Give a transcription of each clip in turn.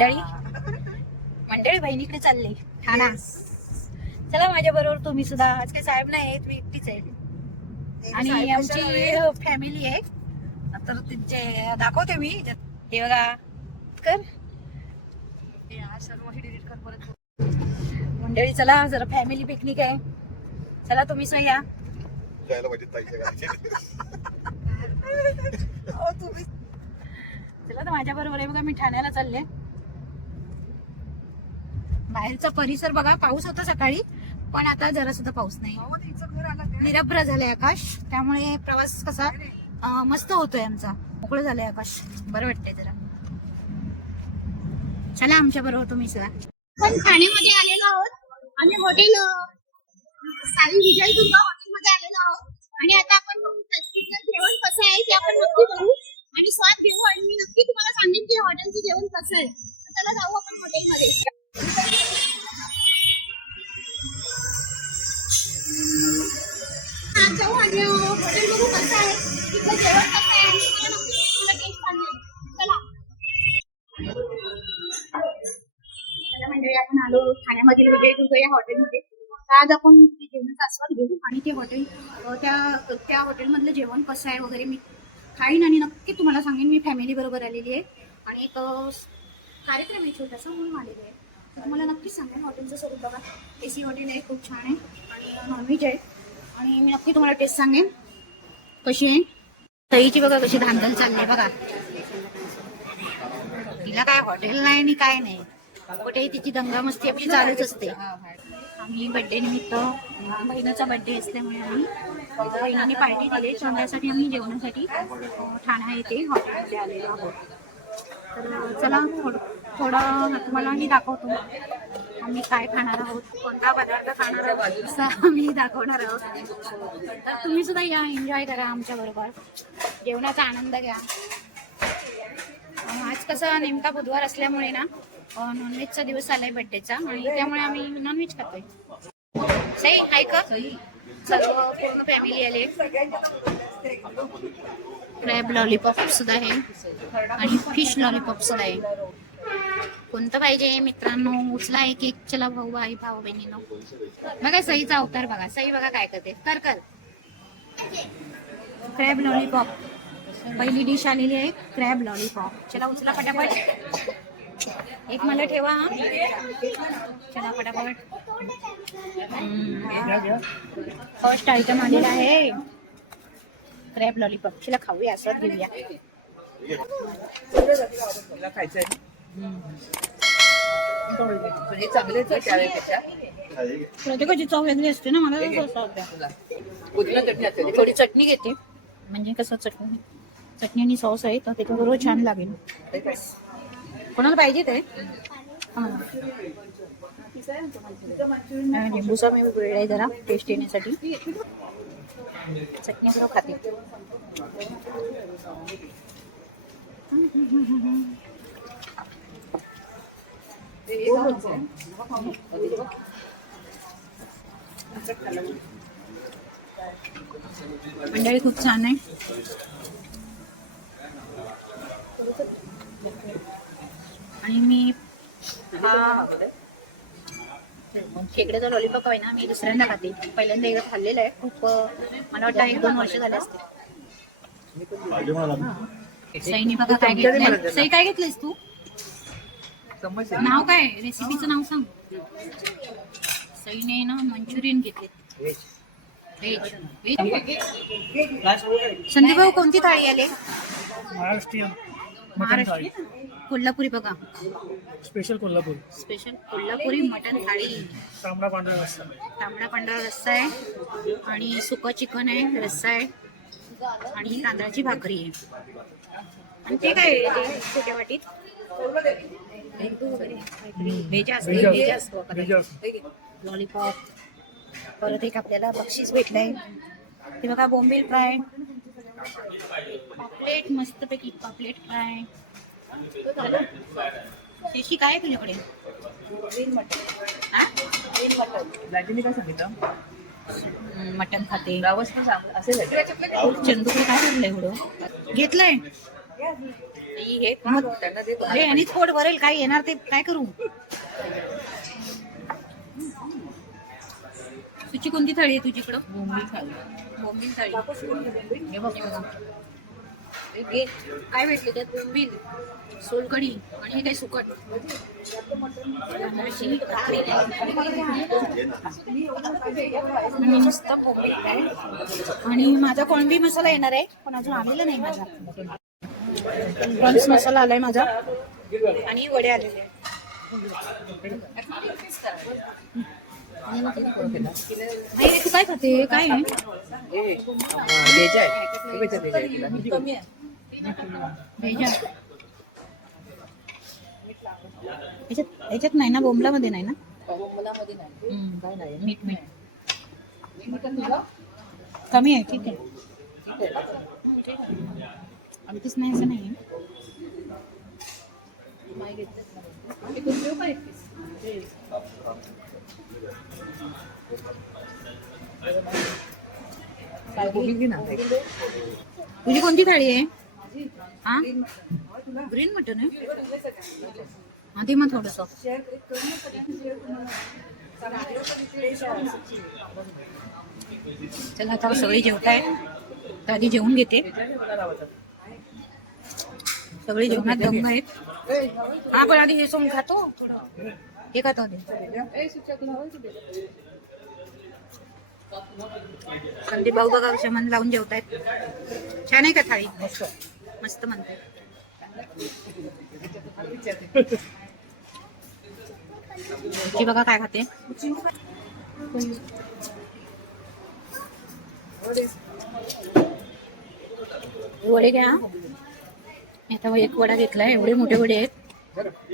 मंडळी. मंडळी बहिणीकडे चालले. ठाणा चला माझ्या बरोबर तुम्ही सुद्धा. आज काही साहेब नाही आहेत मी एकटीच आहे. आणि आमची फॅमिली आहे. तर त्यांचे दाखवते मी. हे बघा. कर. मंडळी चला जरा फॅमिली पिकनिक आहे. चला तुम्ही सुद्धा या. जायला पाहिजे ताईच्या घराची. चला तर माझ्या बरोबर आहे. बघा मी ठाण्याला चालले. बाहेरचा परिसर बघा पाऊस होता सकाळी पण आता जरा सुद्धा पाऊस नाही. निरभ्र झालंय आकाश. त्यामुळे प्रवास कसा मस्त होतोय आमचा. मोकळं झालंय आकाश. बरं वाटतंय जरा. चला आमच्या बरोबर तुम्ही सुद्धा पण ठाण्यामध्ये आलेलो आहोत. आम्ही हॉटेल साई विजय दुर्गा हॉटेलमध्ये आलेलो आहोत. आणि आता आपण जेवण कसं आहे ते आपण नक्की बघू. आणि स्वाद घेऊ. आणि मी नक्की तुम्हाला सांगेन की हॉटेलचं जेवण कसं आहे. तर चला जाऊ आपण हॉटेलमध्ये मंडळी आपण आलो ठाण्यामधील विजय दुर्ग या हॉटेलमध्ये आज आपण जेवणाचा आस्वाद घेऊ आणि ते हॉटेल त्या त्या हॉटेलमधलं जेवण कसं आहे वगैरे मी खाईन आणि नक्की तुम्हाला सांगेन. मी फॅमिली बरोबर आलेली आहे. आणि एक कार्यक्रम आहे छोटासा म्हणून आलेली आहे. तुम्हाला नक्कीच सांगेन हॉटेलचं स्वरूप बघा. ए सी हॉटेल आहे खूप छान आहे. आणि नॉनव्हेज आहे. आणि मी नक्की तुम्हाला टेस्ट सांगेन कशी आहे. तईची बघा कशी धांदल चालली बघा. तिला काय हॉटेल नाही आणि काय नाही. कुठेही तिची दंगामस्ती आपली चालूच असते. आम्ही बर्थडे निमित्त बहिणीचा बर्थडे असल्यामुळे आम्ही बहिणीने पार्टी दिली तर आम्ही जेवणासाठी ठाणा येथे हॉटेलमध्ये आलेलो आहोत. तर चला थोडं थोडं तुम्हाला मी दाखवतो. आम्ही काय खाणार आहोत? कोणता पदार्थ खाणार आहोत? असं आम्ही दाखवणार आहोत. तर तुम्ही सुद्धा या एन्जॉय करा आमच्या बरोबर. जेवणाचा आनंद घ्या. आज कसा नेमका बुधवार असल्यामुळे ना नॉनव्हेजचा दिवस आलाय बड्डेचा आणि त्यामुळे आम्ही नॉनव्हेज खातोय. सई आहे सर्व पूर्ण फॅमिली आले. क्रॅब लॉलीपॉप सुद्धा आहे. आणि फिश लॉलीपॉप सुद्धा आहे. कोणतं पाहिजे मित्रांनो? उचला एक एक. चला भाऊ आई भाऊ बहिणीनो. बघा सईचा अवतार बघा. सई बघा काय करते. कर कर. क्रॅब लॉलीपॉप पहिली डिश आलेली आहे क्रॅब लॉलीपॉप चला उचला पटापट. एक मला ठेवा हा. चला पटापट. फर्स्ट आयटम आलेला आहे. क्रॅब लॉलीपॉप चला खाऊया असं घेऊया. तिला खायचंय? म्हणजे चांगलेच आहे त्यावेळेपेक्षा प्रत्येकाची चव वेगळी असते ना मला तसं वाटतं. पुदिना चटणी असेल थोडी चटणी घेते. म्हणजे कसं चटणी? चटणी आणि सॉस आहे तर त्याच्याबरोबर छान लागेल. कोणाला पाहिजे ते? हा. हा, लिंबूचा मी वेळ आहे जरा टेस्ट येण्यासाठी. चटणी बरोबर खाते. मंडळी खूप छान आहे. आणि मी हा खेकड्याचा लॉलीपॉप आहे ना मी दुसऱ्यांदा खाते. पहिल्यांदा एकदा खाल्लेला आहे. खूप मला वाटतं एक दोन वर्ष झाले असते सईने बघा काय घेतलंय. सई काय घेतलंयस तू? नाव काय? रेसिपीचं नाव सांग. सईने ना मंचुरियन घेतले. संदीप भाऊ कोणती थाळी आले? महाराष्ट्रीयन. महाराष्ट्रीयन? कोल्हापुरी बघा. Special Kolhapur. Special Kolhapuri mutton thali. तांबडा पांढरा रस्सा. तांबडा पांढरा रस्सा आहे. आणि सुकं चिकन आहे रस्सा आहे. आणि तांदळाची भाकरी आहे. आणि ते काय आहे ते छोट्या वाटीत? लॉलीपॉप परत एक आपल्याला बक्षीस भेटलंय ते बघा बोंबील फ्राय पापलेट मस्तपैकी पापलेट फ्राय शेशी काय तुझ्याकडे हा? राजीने काय सांगितलं मटण खाते असेल चंदूकडे काय भरलंय एवढं घेतलंय ही हे मग त्यांना दे यांनीच पोट भरेल काय येणार ते काय करू? तुझी कोणती थाळी आहे तुझीकडं बोंबील खाली बोंबील थाळी. हे बघ. हे घे. काय भेटले त्यात? बोंबील सोलकढी आणि हे काय सुकट? अशी भाकरी आहे. आणि बोंबील. आहे आणि माझा कोळंबी मसाला येणार आहे पण अजून आलेला नाही माझा प्रॉन्स मसाला आलाय माझा. आणि वडे आलेले आहेत. नाही, तू काय खाते? काय आहे? याच्यात याच्यात नाही ना? बोंबलामध्ये नाही ना? बोंबलामध्ये नाही काय नाही मीठ मीठ कमी आहे ठीक आहे. अगदीच नाही असं नाही. तुझी कोणती थाळी आहे? हा? ग्रीन मटन आहे? हा ते मग थोडस. चला आता सगळे जेवताय आधी जेवून घेते. सगळे जेवणात दंग आहेत हा पण आधी हे खातो. हे खातो संदीप भाऊ बघा कशा मन लावून जेवतायत. छान आहे का थाळी? मस्त. म्हणते ती बघा काय खाते. वडे घ्या. आता एक वडा घेतलाय एवढे मोठे वडे आहेत.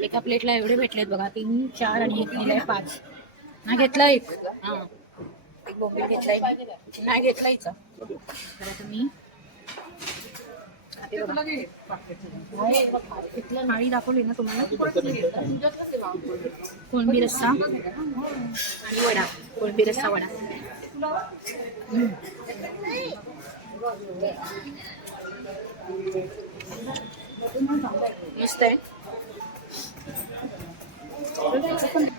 एका प्लेटला एवढे भेटलेत बघा तीन चार आणि एक दिलाय पाच. हा घेतला एक? हां. एक बोंबील घेतलाय. नाही घेतला हिचा. तर तुम्ही इथलं नाळी दाखवली ना तुम्हाला? कोळंबी रस्सा आणि वडा. कोळंबी रस्सा वडा. मस्त आहे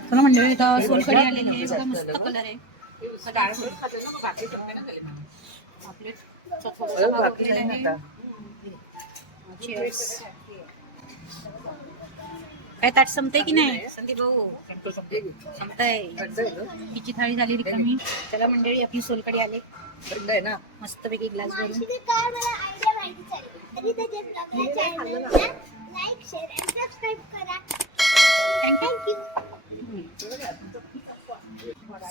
चला मंडळी इथं सोलकढी आलेली आहे. बघा मस्त कलर आहे. बाकी Cheers. काय ताट संपते की नाही? संदीप भाऊ. संपताय. तिची थाळी झाली रिकामी. चला मंडळी आपली सोलकडी आले. ना. मस्तपैकी ग्लास भरून. लाईक शेअर आणि सबस्क्राईब करा. थँक्यू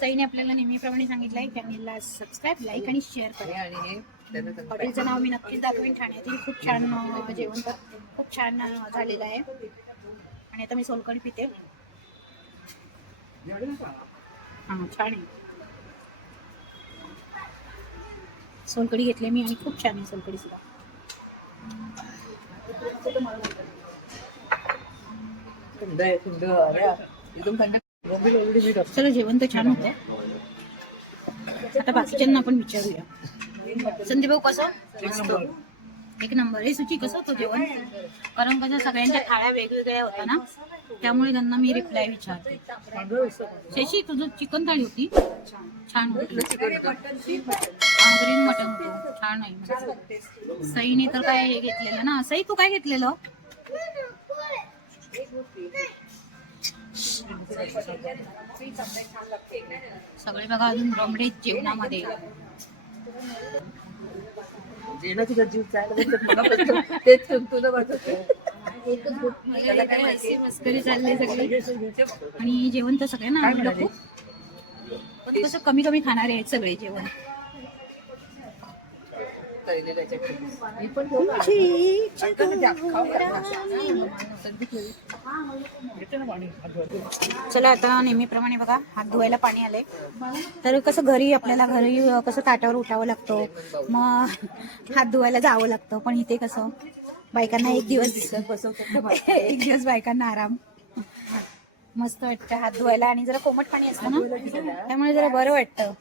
सईने आपल्याला नेहमीप्रमाणे सांगितलंय चॅनेलला सबस्क्राईब लाईक आणि शेअर करा. आणि आहे. हॉटेलचं नाव मी नक्कीच दाखवेन. ठाण्यातील खूप छान जेवण खूप छान झालेलं आहे. आणि आता मी सोलकढी पिते. हा छान आहे. सोलकढी घेतली मी आणि खूप छान आहे सोलकढी सुद्धा. चला जेवण तर छान होतं. आता बाकीच्यांना आपण विचारूया. संदीप भाऊ कसं एक नंबर. हे सुची कसं होतं जेवण? कारण कसं सगळ्यांच्या थाळ्या वेगवेगळ्या होत्या ना? त्यामुळे त्यांना मी रिप्लाय विचारते. शशी तुझं चिकन थाळी होती? छान होती. ग्रीन मटन होतो. छान आहे. सईने तर काय हे घेतलेलं ना? सई तू काय घेतलेलं? सगळे बघा अजून रमडे जेवणामध्ये. जीव तेच तुला वाटत. मस्करी चालले सगळे आणि जेवण तर सगळ्यांना आवडलं खूप पण कसं कमी कमी खाणारे आहेत सगळे जेवण. ना. चला आता नेहमीप्रमाणे बघा हात धुवायला पाणी आलंय. तर कसं घरी आपल्याला घरी कसं ताटावर उठावं लागतं. मग हात धुवायला जावं लागतं. पण इथे कसं बायकांना एक दिवस एक दिवस बायकांना आराम. मस्त वाटतं हात धुवायला आणि जरा कोमट पाणी असतं ना? त्यामुळे जरा बरं वाटतं.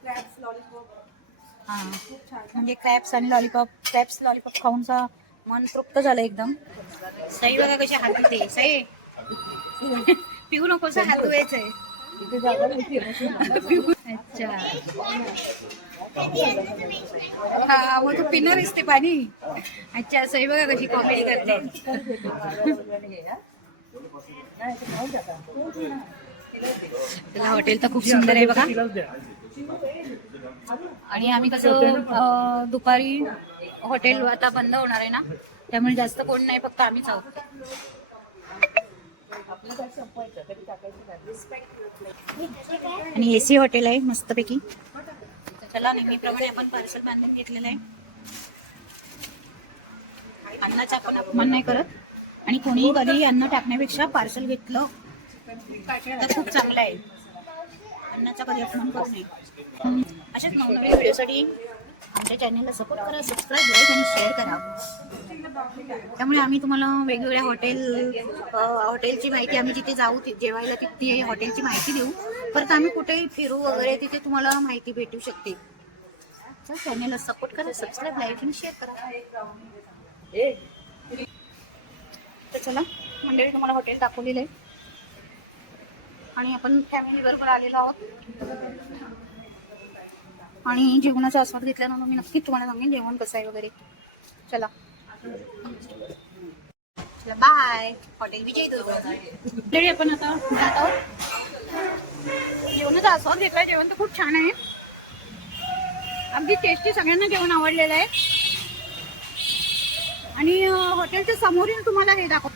हा. म्हणजे क्रॅप्स आणि लॉलीपॉप क्रॅप्स लॉलीपॉप खाऊनचा मन तृप्त झालं एकदम. सई बघा कशी हात धुते. सई पिऊ नकोस हात धुवायचंय. अच्छा. हा मग तू असते ते पाणी? अच्छा असं हे बघा कशी कॉमेडी करते. त्याला हॉटेल तर खूप सुंदर आहे बघा. आणि आम्ही कसं दुपारी हॉटेल आता बंद होणार आहे ना त्यामुळे जास्त कोण नाही फक्त आम्हीच आहोत. आणि एसी हॉटेल आहे मस्तपैकी. चला नेहमीप्रमाणे आपण पार्सल बांधून घेतलेलं आहे. अन्नाचा आपण अपमान नाही करत. आणि कोणीही कधीही अन्न टाकण्यापेक्षा पार्सल घेतलं तर खूप चांगलं आहे. अन्नाचा कधी अपमान करू नये. अशाच नवनवीन व्हिडिओसाठी आमच्या चॅनलला सपोर्ट करा सबस्क्राईब लाईक आणि शेअर करा. त्यामुळे आम्ही तुम्हाला वेगवेगळ्या हॉटेल हॉटेलची माहिती आम्ही जिथे जाऊ जेवायला तिथे हॉटेलची माहिती देऊ. परत आम्ही कुठेही फिरू वगैरे तिथे तुम्हाला माहिती भेटू शकते. चॅनलला सपोर्ट करा सबस्क्राईब लाईक आणि शेअर करा. तर चला मंडळी तुम्हाला हॉटेल दाखवलेलं आहे आणि आपण फॅमिली बरोबर आलेलो आहोत. आणि जेवणाचा आस्वाद घेतल्यानंतर मी नक्कीच तुम्हाला सांगेन जेवण कसं आहे वगैरे. चला. चला बाय हॉटेल विजय आपण आता जात आहोत. जेवणाचा आस्वाद घेतला जेवण तर खूप छान आहे. अगदी टेस्टी सगळ्यांना जेवण आवडलेलं आहे. आणि हॉटेलच्या समोरील तुम्हाला हे दाखव